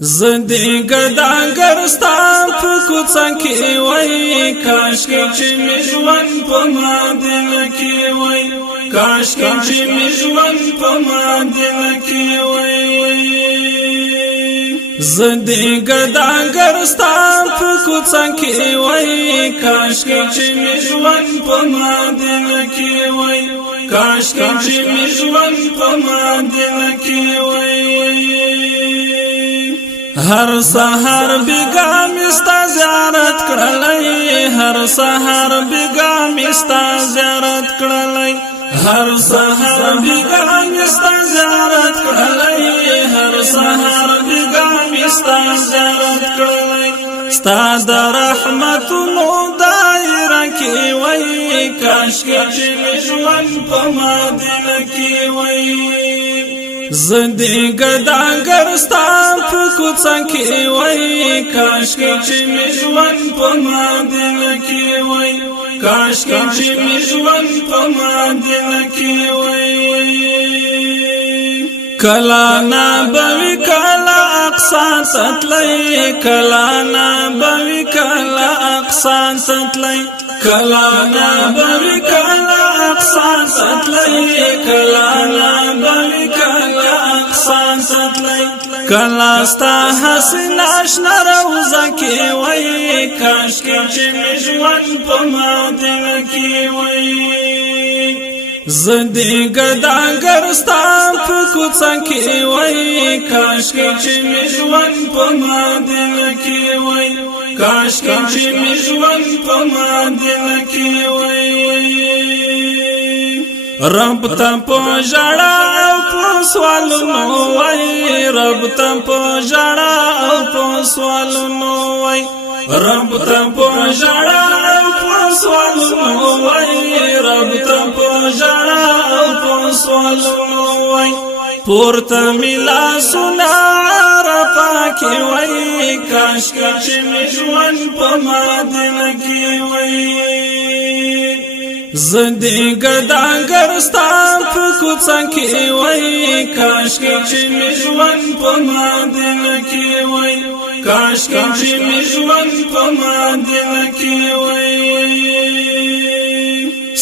زدی گداگر ستا په کوڅه کې وای کاش کې چې می ژوند په مدینه کې وای کاش کې چې می ژوند په مدینه کې وای زدی گداگر ستا په کوڅه کې وای کاش کې چې می ژوند په مدینه کې وای کاش کې چې می ژوند په مدینه کې وای هر سحر بیگا مستا زیارت کړلای هر سحر بیگا مستا زیارت کړلای هر سحر بیگا مستا زیارت کړلای هر سحر بیگا مستا زیارت کړلای ستا د رحمتونو دایره کې وای کاش کې چې ژوند په مدینه کې وای زدی گداگر ستا په کوڅه کې وای کاش کې چې می ژوند په مدینه کې وای کاش کې چې می ژوند په مدینه کې وای کلا نا بوي کلا اقصا تتلای کلا نا بوي کلا اقصا تتلای کلا نا بوي کلا اقصا تتلای کلا نا بوي کلا اقصا تتلای کلا ستا حسین آشنا روزه کې وای کاش کې چې می ژوند په مدینه کې وای زدی گداگر ستا په کوڅه کې وای کاش کې چې می ژوند په مدینه کې وای کاش کې چې می ژوند په مدینه کې وای رب ته په ژړا او په سوالونو وای رب ته په ژړا او په سوالونو وای رب ته په ژړا او په سوالونو وای رب ته په ژړا او په سوالونو وای پورته ملا سنا عرفه کې وای کاش کې چې می ژوند په مدینه کې وای زدی گداگر ستا په کوڅه کې وای کاش کې چې می ژوند په مدینه کې وای کاش کې چې می ژوند په مدینه کې وای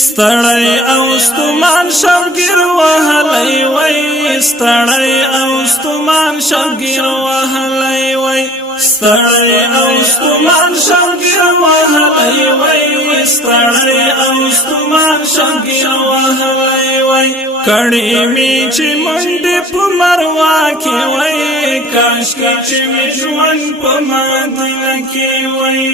ستړی او ستومان شوګیر وهلای وای ستړی او ستومان شوګیر وهلای وای ستړی او ستومان شوګیر وهلای وای ستړی او ستومان شوګیر وهلای وای کړي می چې منډه په مروا کې وای کاش کې چې می ژوند په مدینه کې وای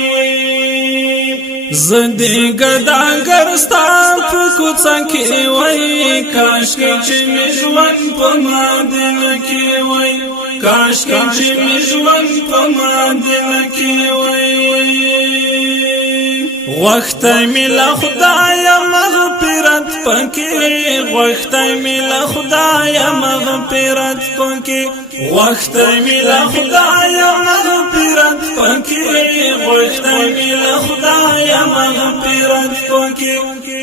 زدی گداگر ستا په کوڅه کې وای کاش کې چې می ژوند په مدینه کې وای کاش کې چې می ژوند په مدینه کې وای وخت می له خدای مغفرت پکې وخت می له خدای مغفرت پکې وخت می له خدای مغفرت پکې وخت می له خدای مغفرت پکې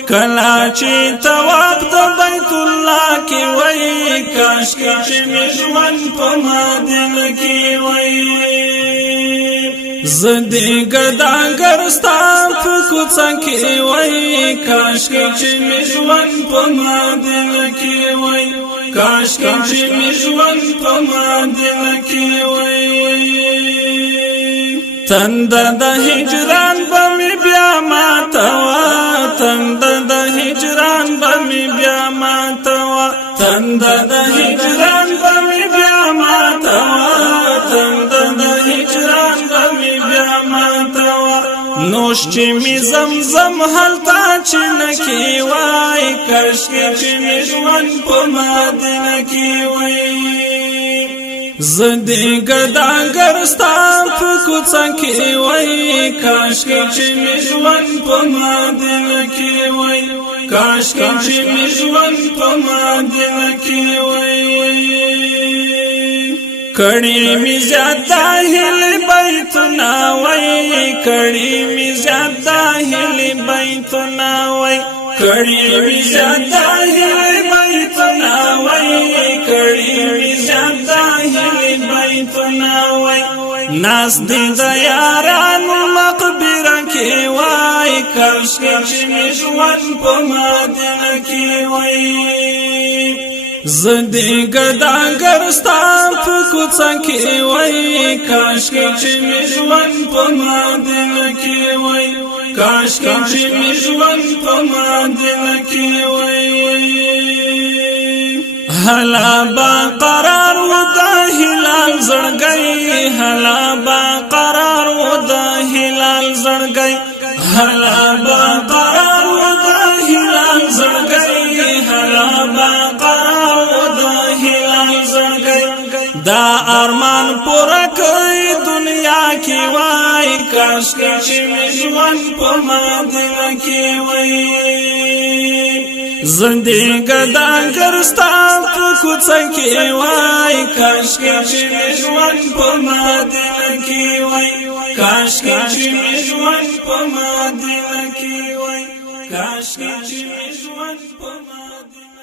کلا چې تواب د بیت الله کې وای کاش کې چې می ژوند په مدینه کې وای زدی گداگر ستا په کوڅه کې وای کاش کې چې می ژوند په مدینه کې وای کاش کې چې می ژوند په مدینه کې وای تند د هجران به می بیا ماتوا تند د هجران به می بیا ماتوا تند د هجران به می بیا ماتوا تند د هجران به می بیا ماتوا نوش چې می زمزم حالتا چې نکی وای کاش کې چې می ژوند په مدینه کې وای زدی گداگر ستا په کوڅه کې وای کاش کې چې می ژوند په مدینه کې وای کاش کې چې می ژوند په مدینه کې وای کړي می زیاده هلي بیتنا وای کړي می زیاده هلي بیتنا وای کړي می زیاده هلي بیتنا وای کړي می زیاده هلي بیتنا وای ناس دی د یارانو مقبره کې وای کاش چې ژوند په مدینه کې وای زدی ګداګر ستا په کوڅه کې وای کاش چې ژوند په مدینه کې وای کاش چې ژوند په مدینه کې وای هلا با قرار و د هلال زړګي هلا با قرار و د هلال زړګي هلا با قرار و د هلال زړګي هلا با قرار و د هلال زړګي دا ارمان پورا کوي دنیا کې وای کاش چې ژوند په مدینه کې وای زندگی ګداګر ستا په کوڅه کې وای کاش چې ژوند په مدینه کې وای کاش چې ژوند په مدینه کې وای کاش چې ژوند په مدینه